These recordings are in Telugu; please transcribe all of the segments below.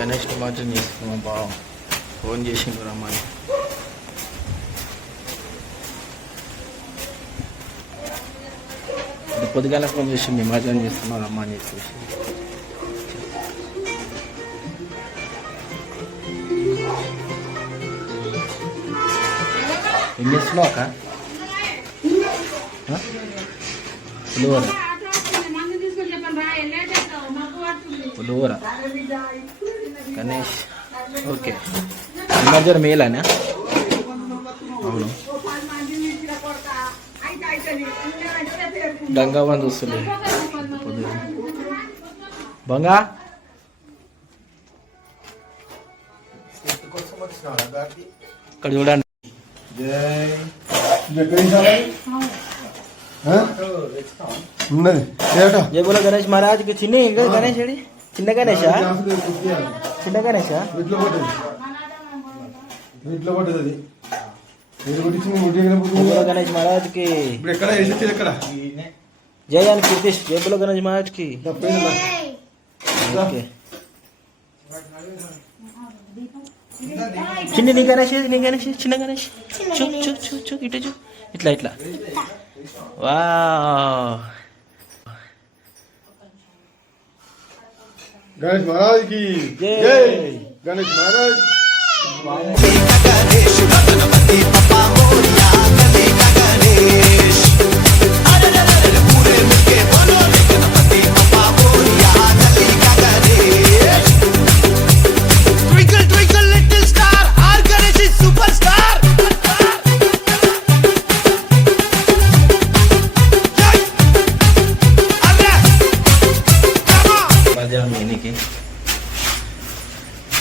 గణేష్ నిమజ్జనం చేసుకున్నాం. బావ ఫోన్ చేసిండు రమ్మని. పొద్దుగాల ఫోన్ చేసి నిమజ్జనం చేస్తున్నాం రమ్మని చెప్పేసి. ఏం చేస్తున్నావు అక్క? పులిహోర పులిహోర గణేష్. ఓకే, నిమజ్జనం మేలానా? అవును, గంగా బంధు వస్తుంది బంగా. ఇక్కడ చూడండి. జై బోలో గణేష్ మహారాజ్ కి. చిన్న గణేష్ ఏడి? చిన్న గణేషా? చిన్న గణేషా? గణేష్ మహారాజ్ కి జై అని కీర్తిష్. జై బోలో గణేష్ మహారాజ్ కి. చిన్న నీ గణేష్, నీ గణేష్, చిన్న గణేష్. చూ చూ చూ చూ ఇటు చూ, ఇట్లా ఇట్లా. వా గణేష్ మహారాజ్ కి జై. గణేష్ మహారాజ్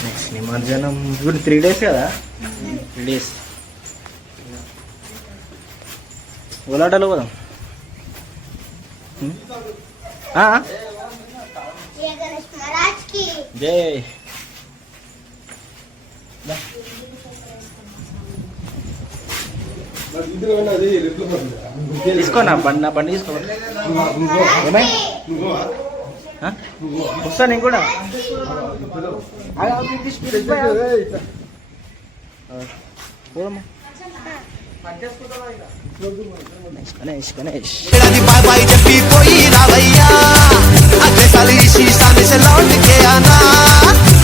నెక్స్ట్ నిమజ్జనం ఇప్పుడు 3 days కదా. 3 days ఓలాటలో పోదాం. జై. తీసుకోనా బండి? నా బండి తీసుకో. ఏమై వస్తా నేను కూడా. గణేష్ గణేష్ बाय बाय जब कोई रावैया अगले साल इसी साल से लौट के आना.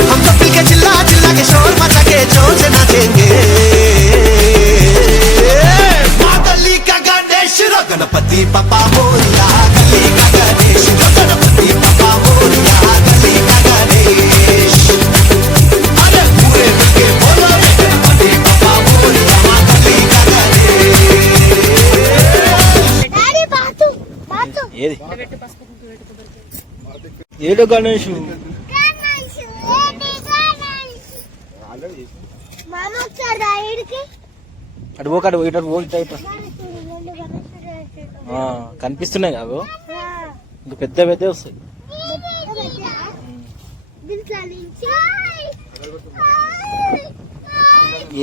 हम सब मिलके चिल्ला चिल्ला के शोर मचा के जोर से नाचेंगे. माँ गली का गणेश रो गणपति पापा मोरिया. गली का गणेश रो गणपति पापा मोरिया. गली का गणेश अरे पूरे मिलके बोलो गणपति पापा मोरिया. माँ गली का गणेश. ఏది ఏదో గణేష్ అటు పోకడు ఇటు పోయి కనిపిస్తున్నాయి కాదు, ఇంకా పెద్ద పెద్ద వస్తాయి.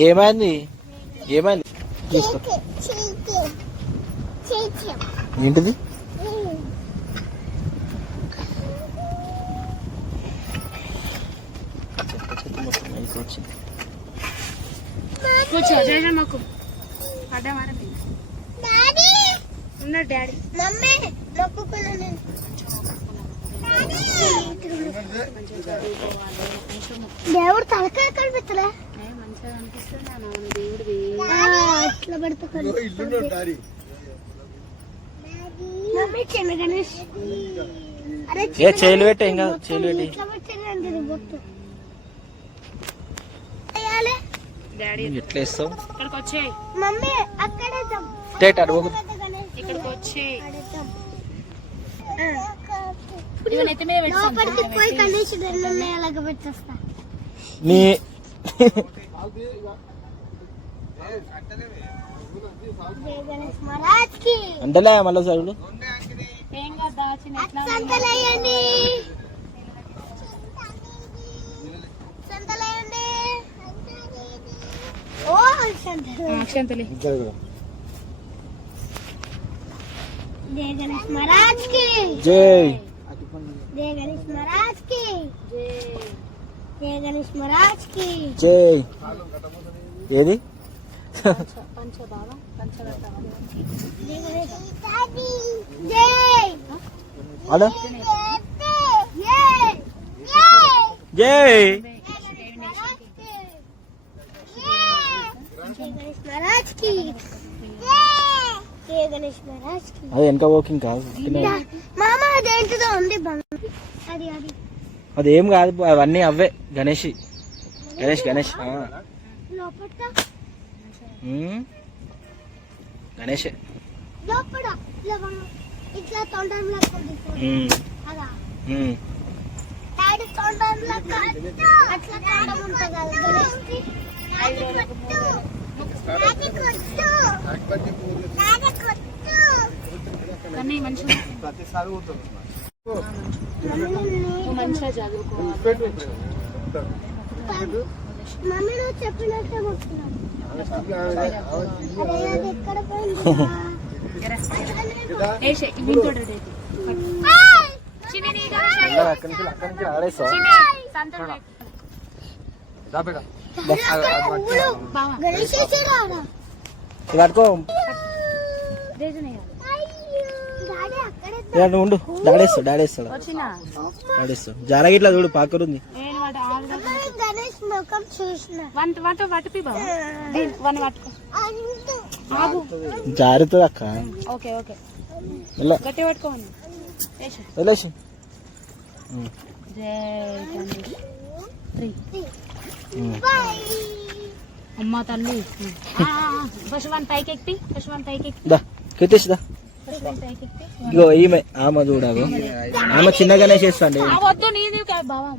ఏమైంది ఏమైంది తీసుకో. ఏంటిది? కూర్చో జయజమ్మకు అడ్డా మారపి ఉన్నాడు డాడీ. మమ్మీ దేవుడు తలకాయ కనిపిస్తలే, మంచిగా కనిపిస్తుంది దేవుడిది. ఇట్లా పడుతుంది మమ్మీ. చిన్న గణేష్ ఏ చేయలు పెట్టే ఇంకా చేయలు పెట్టి ఎట్లా ఇస్తావు? ఇక్కడికి వచ్చేయి మమ్మీ. అక్కడ ఇక్కడికి వచ్చేయి. నీ అంటలే మళ్ళీ సరుడు అక్షంతలి. जय गणेश महाराज की जय. जय गणेश महाराज की जय. జై గణేష్ మహారాజ్ కి జై. ఏది పంచ బాబా పంచ జై గణేష్ జై అలా జై జై. గణేష్ మహారాజ్ కి జై గణేష్ మహారాజ్ కి అది వెనక వాకింగ్ కాదు. మామ అదేంటిదో ఉంది అది అది అది ఏం కాదు, అవన్నీ అవే గణేష్ గణేష్ గణేష్ లోపల గణేష్. లోపల ఇట్లా తొండం లెక్క అదా డాడీ తొండం లెక్క అట్లా తొండం ఉంటుంది కదా గణేష్కి. డాడీ కొట్టు. కానీ మంచిగా నువ్వు మంచిగా చదువుకోవాలి. మమ్మీ నువ్వు చెప్పినట్టే మొక్కున్నాను. అదే అది ఎక్కడ పోయింది అక్కడి నుంచి ఆడేస్తా. గణేష్ చేసాడు ఇది పట్టుకో. డాడీ అక్కడే ఇలా నువ్వు ఉండు, డాడేస్తాడు డాడేస్తాడు వచ్చినా డాడేస్తాడు. జారగిట్లా చూడు పాకరుంది. నేను వాటి ఆల్రెడీ గణేష్ ముఖం చూసిన వంట పట్టుపి బాబా వన్ పట్టుకో ఆగు. జారుతుంది అక్క. ఓకే ఓకే వెళ్ళ గట్టి పట్టుకోండి. వెళ్ళేసి. జై గణేష్ 3 అమ్మ తల్లి. ఫస్ట్ వన్ పైకి ఎక్కి ఫస్ట్ వన్ పైకి ఎక్కి దా కితేష్ దా. ఫస్ట్ వన్ పైకి ఎక్కి ఇగో ఈమె ఆమె చూడదు, ఆమె చిన్నగానే చేస్తాండి. వద్దు నీది బాబా